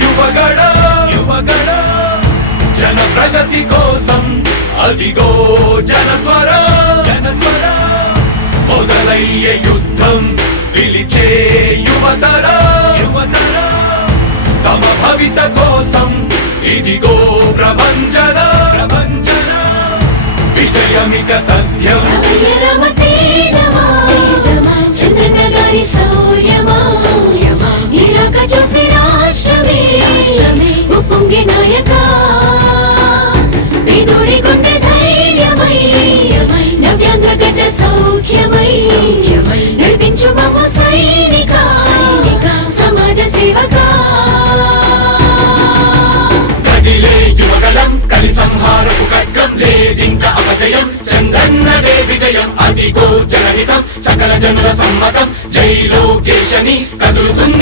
యువగడ యువగడ జన ప్రగతి కోసం అదిగో జనస్వర జనస్వర. మొదలయ్యే యుద్ధం పిలిచే యువతర యువతర. తమ భవిత కోసం ఇదిగో ప్రభంజన ప్రభంజన. విజయమిక తథ్యం చంద్రన్నదే విజయం అదిగో జనహితం సకల జనుల సమ్మతం. జై లోకేశని కదులుతుంది